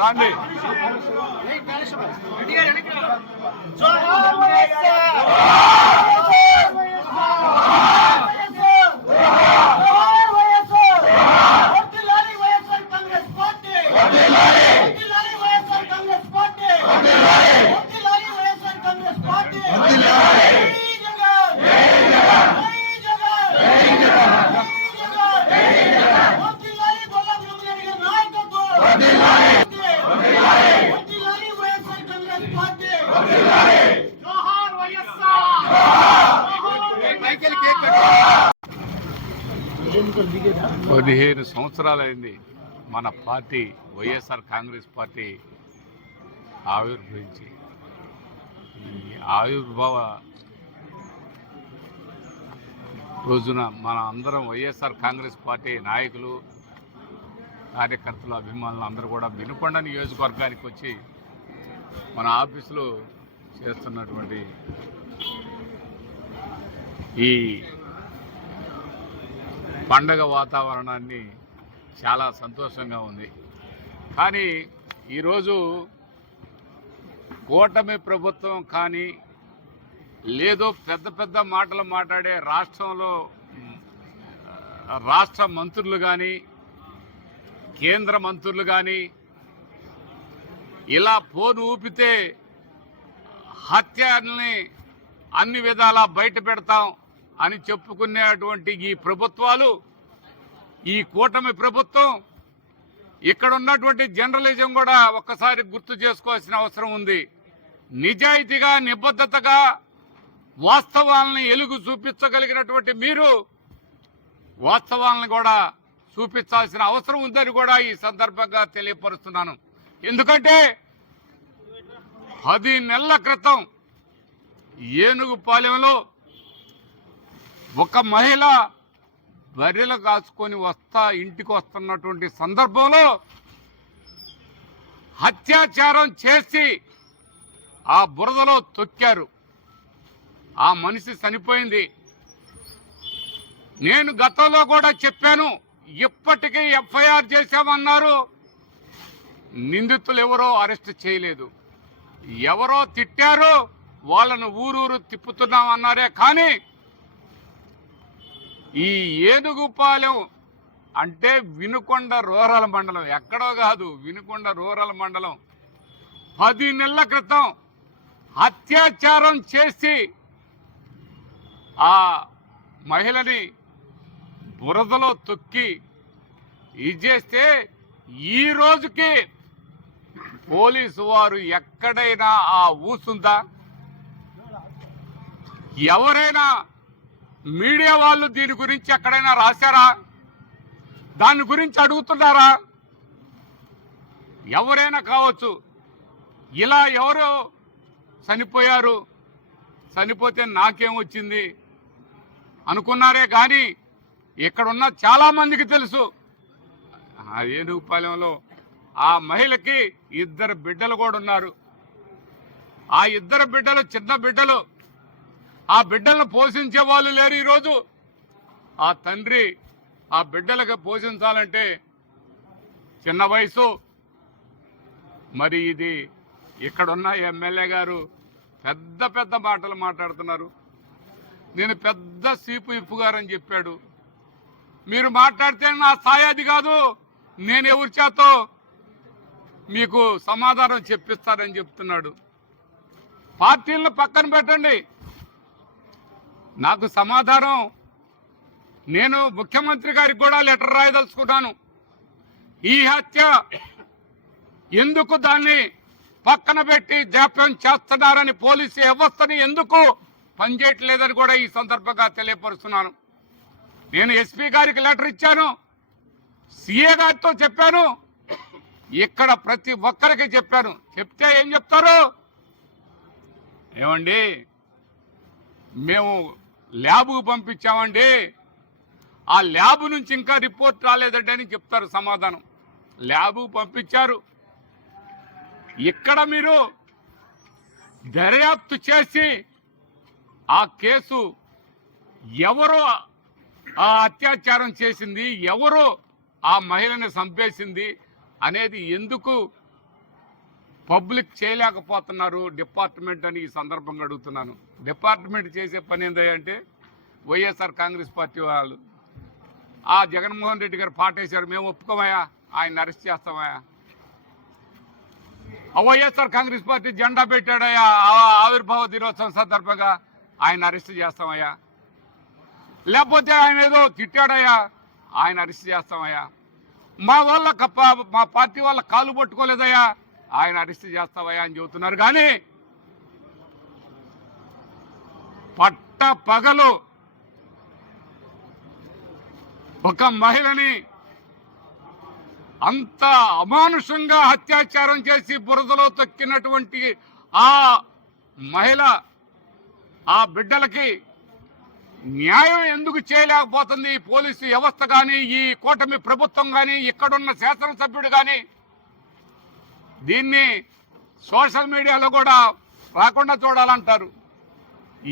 రాండి. పదిహేను సంవత్సరాలైంది మన పార్టీ వైఎస్ఆర్ కాంగ్రెస్ పార్టీ ఆవిర్భవించి. ఈ ఆవిర్భావ రోజున మన అందరం వైఎస్ఆర్ కాంగ్రెస్ పార్టీ నాయకులు, కార్యకర్తలు, అభిమానులు అందరూ కూడా వినుకొండ నియోజకవర్గానికి వచ్చి మన ఆఫీసులో చేస్తున్నటువంటి ఈ పండగ వాతావరణాన్ని చాలా సంతోషంగా ఉంది. కానీ ఈరోజు కూటమి ప్రభుత్వం కానీ లేదో పెద్ద పెద్ద మాటలు మాట్లాడే రాష్ట్ర మంత్రులు కానీ కేంద్ర మంత్రులు కానీ ఇలా పోను ఊపితే హత్యల్ని అన్ని విధాలా బయట పెడతాం అని చెప్పుకునేటువంటి ఈ ప్రభుత్వాలు, ఈ కూటమి ప్రభుత్వం, ఇక్కడ ఉన్నటువంటి జర్నలిజం కూడా ఒక్కసారి గుర్తు చేసుకోవాల్సిన అవసరం ఉంది. నిజాయితీగా, నిబద్ధతగా వాస్తవాలను ఎలుగు చూపించగలిగినటువంటి మీరు వాస్తవాలను కూడా చూపించాల్సిన అవసరం ఉందని కూడా ఈ సందర్భంగా తెలియపరుస్తున్నాను. ఎందుకంటే 10 నెలల క్రితం ఏనుగుపాలెంలో ఒక మహిళ బర్రెలు కాచుకొని ఇంటికి వస్తున్నటువంటి సందర్భంలో అత్యాచారం చేసి ఆ బురదలో తొక్కారు. ఆ మనిషి చనిపోయింది. నేను గతంలో కూడా చెప్పాను, ఇప్పటికీ ఎఫ్ఐఆర్ చేశామన్నారు. నిందితులు ఎవరో అరెస్ట్ చేయలేదు. ఎవరో తిట్టారు, వాళ్ళను ఊరూరు తిప్పుతున్నామన్నారే. కానీ ఈ ఏనుగుపాలెం అంటే వినుకొండ రూరల్ మండలం, ఎక్కడో కాదు, వినుకొండ రూరల్ మండలం. 10 నెలల క్రితం అత్యాచారం చేసి ఆ మహిళని బురదలో తొక్కి ఇది చేస్తే ఈ రోజుకి పోలీసు వారు ఎక్కడైనా ఆ ఊసుందా? ఎవరైనా మీడియా వాళ్ళు దీని గురించి ఎక్కడైనా రాశారా? దాని గురించి అడుగుతున్నారా? ఎవరైనా కావచ్చు. ఇలా ఎవరో చనిపోయారు, చనిపోతే నాకేమొచ్చింది అనుకున్నారే. కానీ ఇక్కడున్న చాలామందికి తెలుసు, ఆ ఏనుగుపాలెంలో ఆ మహిళకి 2 బిడ్డలు కూడా ఉన్నారు. ఆ 2 బిడ్డలు చిన్న బిడ్డలు. ఆ బిడ్డలను పోషించే వాళ్ళు లేరు. ఈరోజు ఆ తండ్రి ఆ బిడ్డలకు పోషించాలంటే చిన్న వయసు. మరి ఇది ఇక్కడున్న ఎమ్మెల్యే గారు పెద్ద పెద్ద మాటలు మాట్లాడుతున్నారు. నేను పెద్ద సీపు ఇప్పు గారని చెప్పాడు. మీరు మాట్లాడితే నా స్థాయి అది కాదు, నేను ఎవరి చేతో మీకు సమాధానం చెప్పిస్తానని చెప్తున్నాడు. పార్టీలను పక్కన పెట్టండి, నాకు సమాధానం. నేను ముఖ్యమంత్రి గారికి కూడా లెటర్ రాయదలుచుకున్నాను. ఈ హత్య ఎందుకు దాన్ని పక్కన పెట్టి జాప్యం చేస్తున్నారని, పోలీసు వ్యవస్థని ఎందుకు పనిచేయట్లేదని కూడా ఈ సందర్భంగా తెలియపరుస్తున్నాను. నేను ఎస్పీ గారికి లెటర్ ఇచ్చాను, సిఏ గారితో చెప్పాను, ఇక్కడ ప్రతి ఒక్కరికి చెప్పాను. చెప్తే ఏం చెప్తారు? ఏమండి మేము ల్యాబ్కు పంపించామండి, ఆ ల్యాబ్ నుంచి ఇంకా రిపోర్ట్ రాలేదంటే అని చెప్తారు సమాధానం. ల్యాబ్కు పంపించారు. ఇక్కడ మీరు దర్యాప్తు చేసి ఆ కేసు ఎవరు ఆ అత్యాచారం చేసింది, ఎవరు ఆ మహిళని చంపేసింది అనేది ఎందుకు పబ్లిక్ చేయలేకపోతున్నారు డిపార్ట్మెంట్ అని ఈ సందర్భంగా అడుగుతున్నాను. డిపార్ట్మెంట్ చేసే పని ఏంటంటే వైఎస్ఆర్ కాంగ్రెస్ పార్టీ వాళ్ళు ఆ జగన్మోహన్ రెడ్డి గారు పాటేశారు, మేము ఒప్పుకోమయ్యా, ఆయన అరెస్ట్ చేస్తామయ్యా. వైఎస్ఆర్ కాంగ్రెస్ పార్టీ జెండా పెట్టాడయ్యా ఆవిర్భావ దినోత్సవం సందర్భంగా, ఆయన అరెస్ట్ చేస్తామయ్యా. లేకపోతే ఆయన ఏదో తిట్టాడయ్యా, ఆయన అరెస్ట్ చేస్తామయ్యా. మా పార్టీ వాళ్ళ కాలు పట్టుకోలేదయ్యా, ఆయన అరెస్ట్ చేస్తావయ్యా అని చెబుతున్నారు. కానీ పట్ట పగలు ఒక మహిళని అంత అమానుషంగా అత్యాచారం చేసి బురదలో తొక్కినటువంటి ఆ మహిళ, ఆ బిడ్డలకి న్యాయం ఎందుకు చేయలేకపోతుంది ఈ పోలీసు వ్యవస్థ కానీ, ఈ కూటమి ప్రభుత్వం కానీ, ఇక్కడున్న శాసనసభ్యుడు కానీ? దీన్ని సోషల్ మీడియాలో కూడా రాకుండా చూడాలంటారు,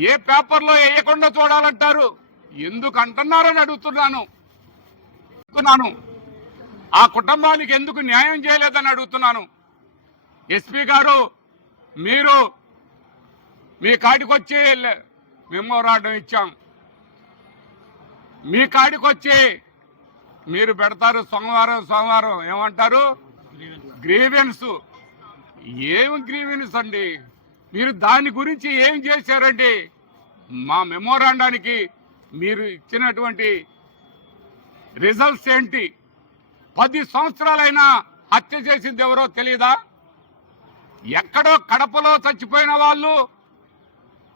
ఏ పేపర్లో వేయకుండా చూడాలంటారు. ఎందుకు అంటున్నారని అడుగుతున్నాను. ఆ కుటుంబానికి ఎందుకు న్యాయం చేయలేదని అడుగుతున్నాను. ఎస్పీ గారు, మీరు మీ కాడికి వచ్చి మెమోరాండం ఇచ్చాం, మీ కాడికి వచ్చి మీరు పెడతారు సోమవారం ఏమంటారు గ్రీవెన్స్. ఏం గ్రీవెన్స్ అండి? మీరు దాని గురించి ఏం చేశారండి? మా మెమోరాండానికి మీరు ఇచ్చినటువంటి రిజల్ట్స్ ఏంటి? 10 సంవత్సరాలైనా హత్య చేసింది ఎవరో తెలియదా? ఎక్కడో కడపలో చచ్చిపోయిన వాళ్ళు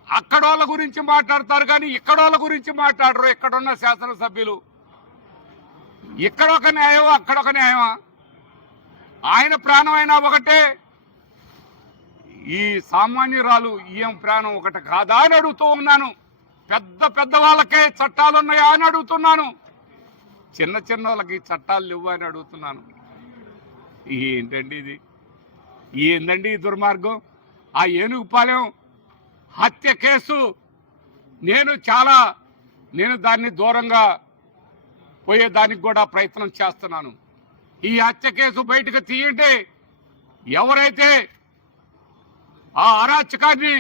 అక్కడోళ్ళ గురించి మాట్లాడతారు కానీ ఇక్కడోళ్ళ గురించి మాట్లాడరు. ఇక్కడున్న శాసనసభ్యులు ఇక్కడొక న్యాయం అక్కడొక న్యాయమా? ఆయన ప్రాణం అయినా ఒకటే, ఈ సామాన్యురాలు ఈఎం ప్రాణం ఒకటి కాదా అని అడుగుతూ ఉన్నాను. పెద్ద వాళ్ళకే చట్టాలు ఉన్నాయా అని అడుగుతున్నాను. చిన్న వాళ్ళకి చట్టాలు లేవు అని అడుగుతున్నాను. ఏంటండి ఇది? ఏందండి ఈ దుర్మార్గం? ఆ ఏనుగుపాలెం హత్య కేసు నేను దాన్ని దూరంగా పోయేదానికి కూడా ప్రయత్నం చేస్తున్నాను. ఈ హత్య కేసు బయటకు తీయండి. ఎవరైతే ఆ అరాచకాన్ని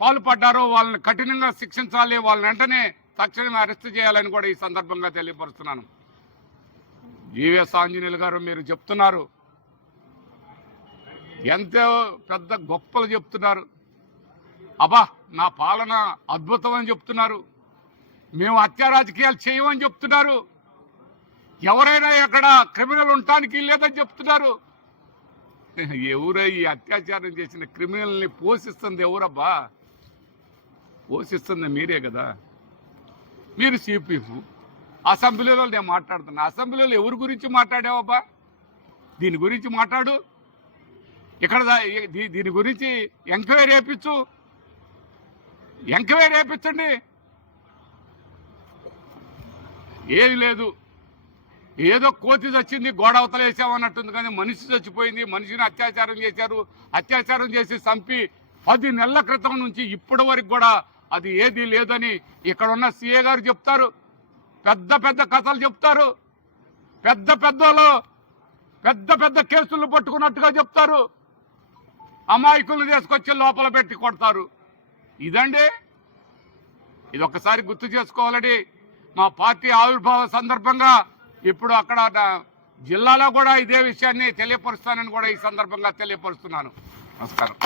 పాల్పడ్డారో వాళ్ళని కఠినంగా శిక్షించాలి, వాళ్ళని వెంటనే తక్షణమే అరెస్ట్ చేయాలని కూడా ఈ సందర్భంగా తెలియపరుస్తున్నాను. జీవీఎస్ ఆంజనేయులు గారు, మీరు చెప్తున్నారు, ఎంతో పెద్ద గొప్పలు చెప్తున్నారు. అబ్బా, నా పాలన అద్భుతం అని చెప్తున్నారు. మేము హత్యా రాజకీయాలు చేయమని చెప్తున్నారు. ఎవరైనా ఎక్కడ క్రిమినల్ ఉండటానికి లేదని చెప్తున్నారు. ఎవరై ఈ అత్యాచారం చేసిన క్రిమినల్ని పోషిస్తుంది? ఎవరబ్బా పోషిస్తుంది? మీరే కదా. మీరు సిపిఎఫ్ అసెంబ్లీలో నేను మాట్లాడుతున్నా. అసెంబ్లీలో ఎవరి గురించి మాట్లాడావబ్బా? దీని గురించి మాట్లాడు. ఇక్కడ దీని గురించి ఎంక్వైరీ వేయించండి. ఏది లేదు, ఏదో కోతి చచ్చింది గోడ అవతల వేసామన్నట్టుంది. కానీ మనిషి చచ్చిపోయింది, మనిషిని అత్యాచారం చేసి చంపి 10 నెలల క్రితం నుంచి ఇప్పటి వరకు కూడా అది ఏది లేదని ఇక్కడ ఉన్న సీఏ గారు చెప్తారు. పెద్ద కథలు చెప్తారు. పెద్ద కేసులు పట్టుకున్నట్టుగా చెప్తారు. అమాయకులు తీసుకొచ్చి లోపల పెట్టి కొడతారు. ఇదండి, ఇది ఒక్కసారి గుర్తు చేసుకోవాలని మా పార్టీ ఆవిర్భావ సందర్భంగా ఇప్పుడు అక్కడ జిల్లాలో కూడా ఇదే విషయాన్ని తెలియపరుస్తానని కూడా ఈ సందర్భంగా తెలియపరుస్తున్నాను. నమస్కారం.